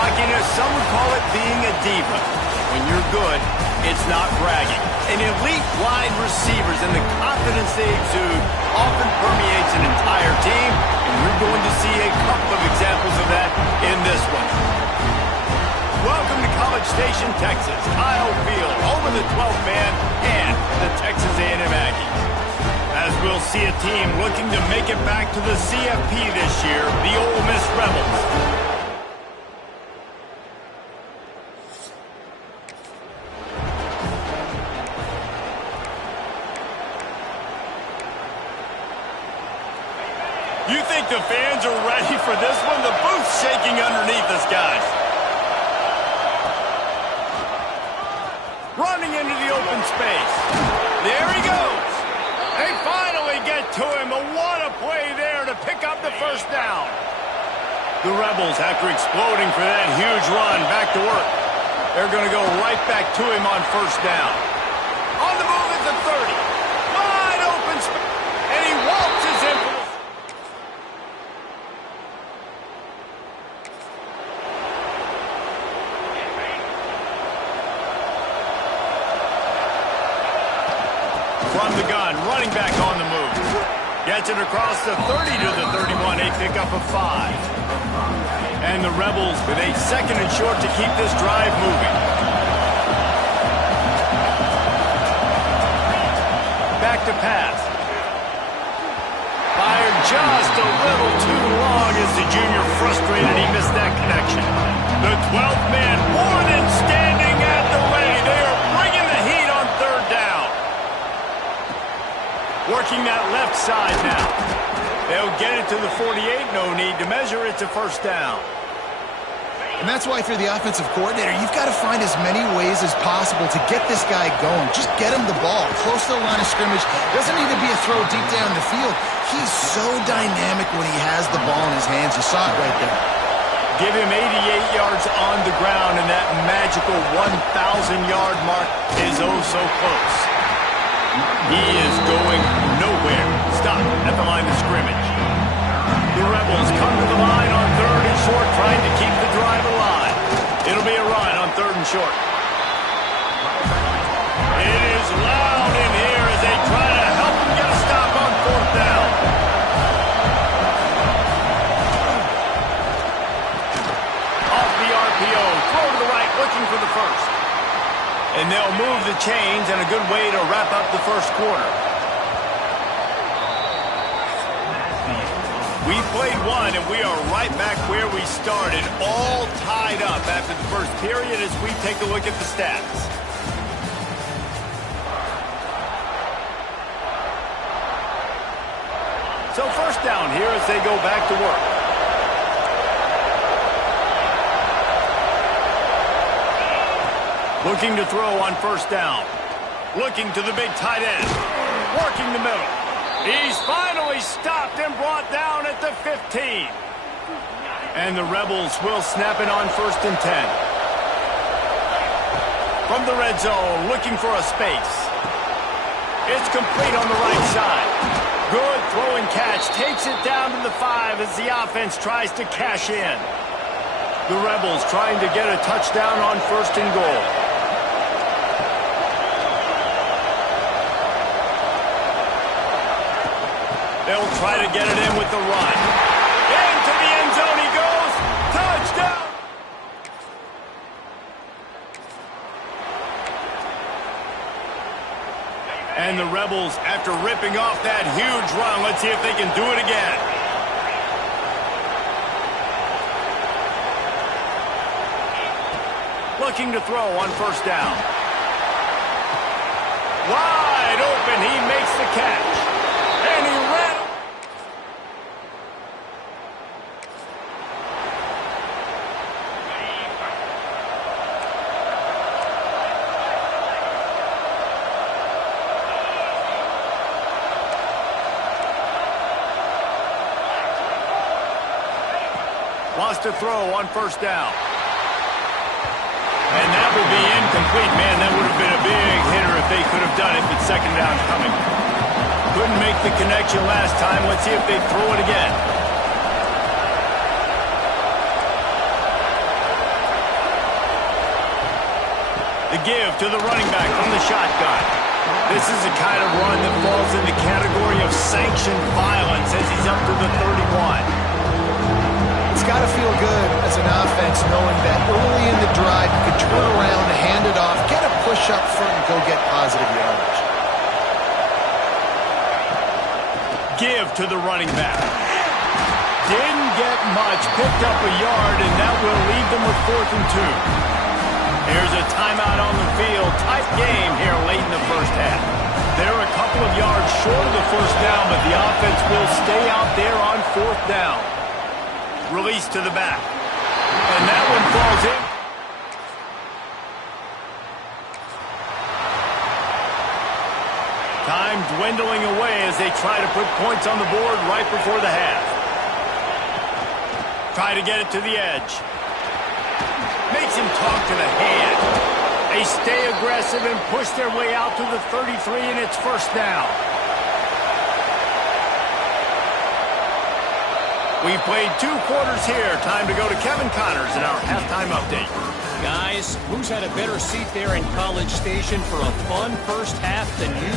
cockiness, some would call it being a diva. When you're good, it's not bragging. And elite wide receivers and the confidence they exude often permeates an entire team, and you're going to see a couple of examples of that in this one. Welcome to College Station, Texas. Kyle Field, home of the 12th man and the Texas A&M Aggies. As we'll see a team looking to make it back to the CFP this year, the Ole Miss Rebels. You think the fans are ready for this one? The booth's shaking underneath us, guys. Running into the open space. There he goes. They finally get to him. What a play there to pick up the first down. The Rebels, after exploding for that huge run, back to work. They're going to go right back to him on first down. On the move at the 30. Wide open space. And he waltzes in for the... From the gun, running back on the move. Gets it across the 30 to the 31, a pickup of 5. And the Rebels with a second and short to keep this drive moving. Back to pass. Fired just a little too long as the junior frustrated he missed that connection. The 12th man more than standing at the ready. They are bringing the heat on third down. Working that left side now. They'll get it to the 48. No need to measure it to first down. And that's why, if you're the offensive coordinator, you've got to find as many ways as possible to get this guy going. Just get him the ball close to the line of scrimmage. Doesn't need to be a throw deep down the field. He's so dynamic when he has the ball in his hands. You saw it right there. Give him 88 yards on the ground, and that magical 1,000-yard mark is oh so close. He is going nowhere. Stop at the line of scrimmage. The Rebels come to the line on third and short, trying to keep the drive alive. It'll be a run on third and short. It is loud in here as they try to help him get a stop on fourth down. Off the RPO, throw to the right, looking for the first. And they'll move the chains, and a good way to wrap up the first quarter. We played one, and we are right back where we started, all tied up after the first period as we take a look at the stats. So first down here as they go back to work. Looking to throw on first down. Looking to the big tight end. Working the middle. He's finally stopped and brought down at the 15. And the Rebels will snap it on first and 10. From the red zone, looking for a space. It's complete on the right side. Good throw and catch. Takes it down to the 5 as the offense tries to cash in. The Rebels trying to get a touchdown on first and goal. They'll try to get it in with the run. Into the end zone he goes. Touchdown! And the Rebels, after ripping off that huge run, let's see if they can do it again. Looking to throw on first down. Wide open, he makes the catch. And he ran. Wants to throw on first down. And that will be incomplete. Man, that would have been a big hitter if they could have done it, but second down coming. Couldn't make the connection last time. Let's see if they throw it again. The give to the running back from the shotgun. This is the kind of run that falls in the category of sanctioned violence as he's up to the 31. It's got to feel good as an offense knowing that early in the drive you could turn around, hand it off, get a push up front, and go get positive yardage. Give to the running back. Didn't get much, picked up a yard, and that will leave them with 4th and 2. Here's a timeout on the field. Tight game here late in the first half. They're a couple of yards short of the first down, but the offense will stay out there on 4th down. Release to the back. And that one falls in. Time dwindling away as they try to put points on the board right before the half. Try to get it to the edge. Makes him talk to the hand. They stay aggressive and push their way out to the 33, and it's 1st down. We've played 2 quarters here. Time to go to Kevin Connors in our halftime update. Guys, who's had a better seat there in College Station for a fun first half than you?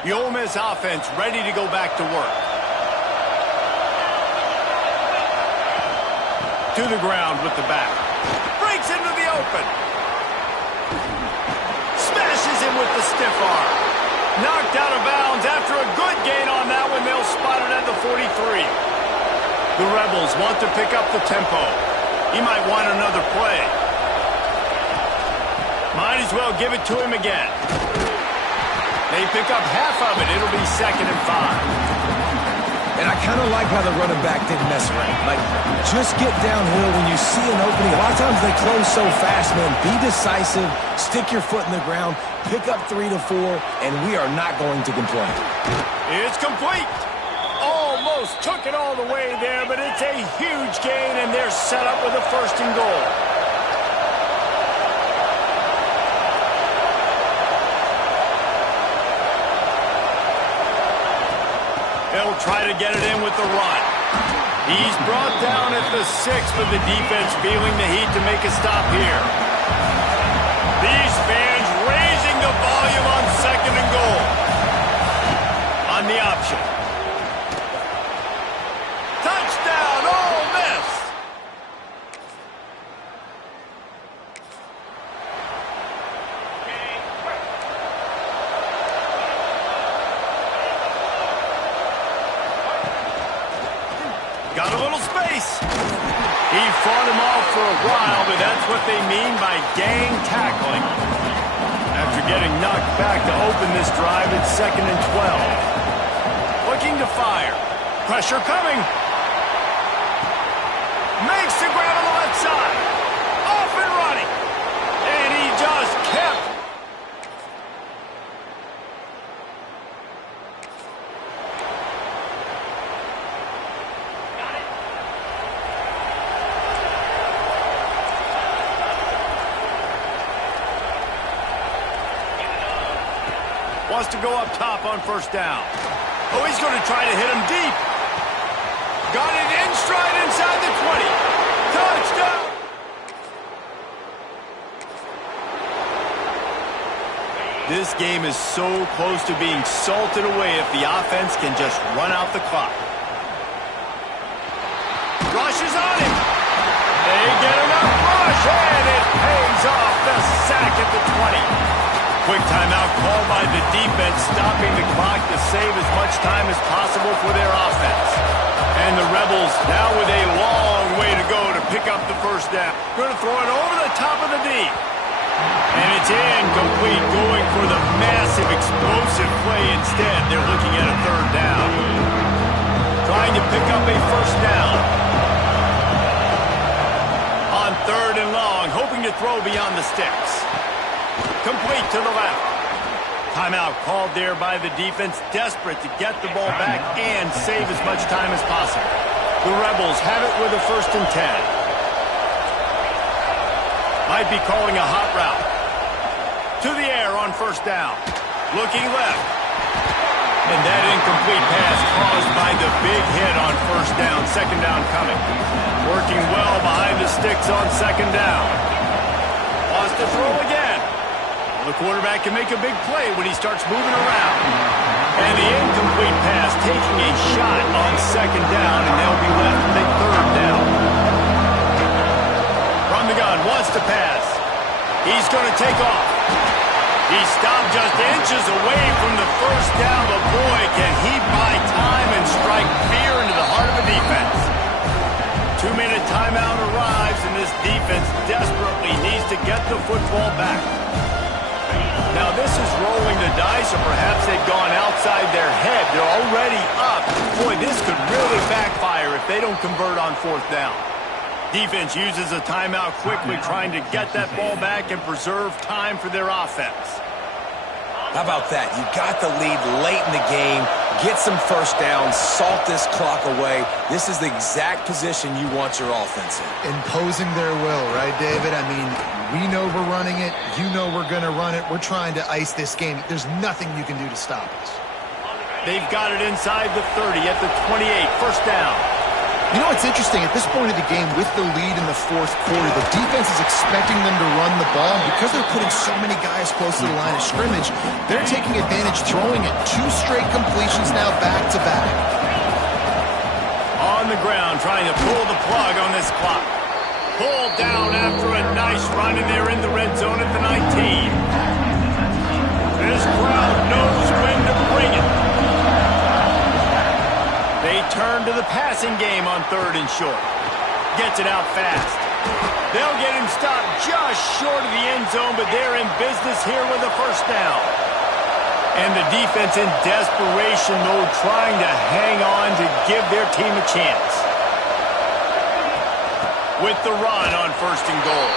The Ole Miss offense ready to go back to work. To the ground with the back. Breaks into the open. Smashes him with the stiff arm. Knocked out of bounds after a good gain on that one. They'll spot it at the 43. The Rebels want to pick up the tempo. He might want another play. Might as well give it to him again. They pick up half of it. It'll be 2nd and 5. And I kind of like how the running back didn't mess around. Like, just get downhill when you see an opening. A lot of times they close so fast, man. Be decisive. Stick your foot in the ground. Pick up 3 to 4, and we are not going to complain. It's complete. Almost took it all the way there, but it's a huge gain, and they're set up with a 1st and goal. They'll try to get it in with the run. He's brought down at the 6, but the defense feeling the heat to make a stop here. These fans raising the volume on 2nd and goal. On the option. Touchdown, Ole Miss! Got a little space. He fought him off for a while, but that's what they mean by gang tackling. After getting knocked back to open this drive, it's 2nd and 12. Looking to fire. Pressure coming. Makes the grab on the left side. Off and running. And he just kept. Wants to go up top on 1st down. Oh, he's going to try to hit him deep. Got it in stride inside the 20. Touchdown! This game is so close to being salted away if the offense can just run out the clock. Rushes on him. They get enough rush, and it pays off the sack at the 20. Quick timeout called by the defense, stopping the clock to save as much time as possible for their offense. And the Rebels now with a long way to go to pick up the 1st down. Going to throw it over the top of the D. And it's incomplete, going for the massive explosive play instead. They're looking at a 3rd down. Trying to pick up a 1st down. On 3rd and long, hoping to throw beyond the sticks. Complete to the left. Timeout called there by the defense, desperate to get the ball back and save as much time as possible. The Rebels have it with a 1st and 10. Might be calling a hot route. To the air on 1st down. Looking left. And that incomplete pass caused by the big hit on first down. Second down coming. Working well behind the sticks on second down. Wants to throw again. Well, the quarterback can make a big play when he starts moving around. And the incomplete pass taking a shot on second down, and they'll be left with a third down. From the gun, wants to pass. He's going to take off. He stopped just inches away from the first down, but boy, can he buy time and strike fear into the heart of a defense. 2-minute timeout arrives, and this defense desperately needs to get the football back. Now, this is rolling the dice, or perhaps they've gone outside their head. They're already up. Boy, this could really backfire if they don't convert on fourth down. Defense uses a timeout quickly, trying to get that ball back and preserve time for their offense. How about that? You got the lead late in the game. Get some first downs. Salt this clock away. This is the exact position you want your offense in. Imposing their will, right, David? I mean, we know we're running it. You know we're going to run it. We're trying to ice this game. There's nothing you can do to stop us. They've got it inside the 30 at the 28. First down. You know, it's interesting. At this point of the game, with the lead in the fourth quarter, the defense is expecting them to run the ball. Because they're putting so many guys close to the line of scrimmage, they're taking advantage, throwing it. 2 straight completions now back-to-back. On the ground, trying to pull the plug on this clock. Pulled down after a nice run, and they're in the red zone at the 19. This crowd knows when to bring it. They turn to the passing game on third and short. Gets it out fast. They'll get him stopped just short of the end zone, but they're in business here with a first down. And the defense in desperation mode, trying to hang on to give their team a chance. With the run on first and goal.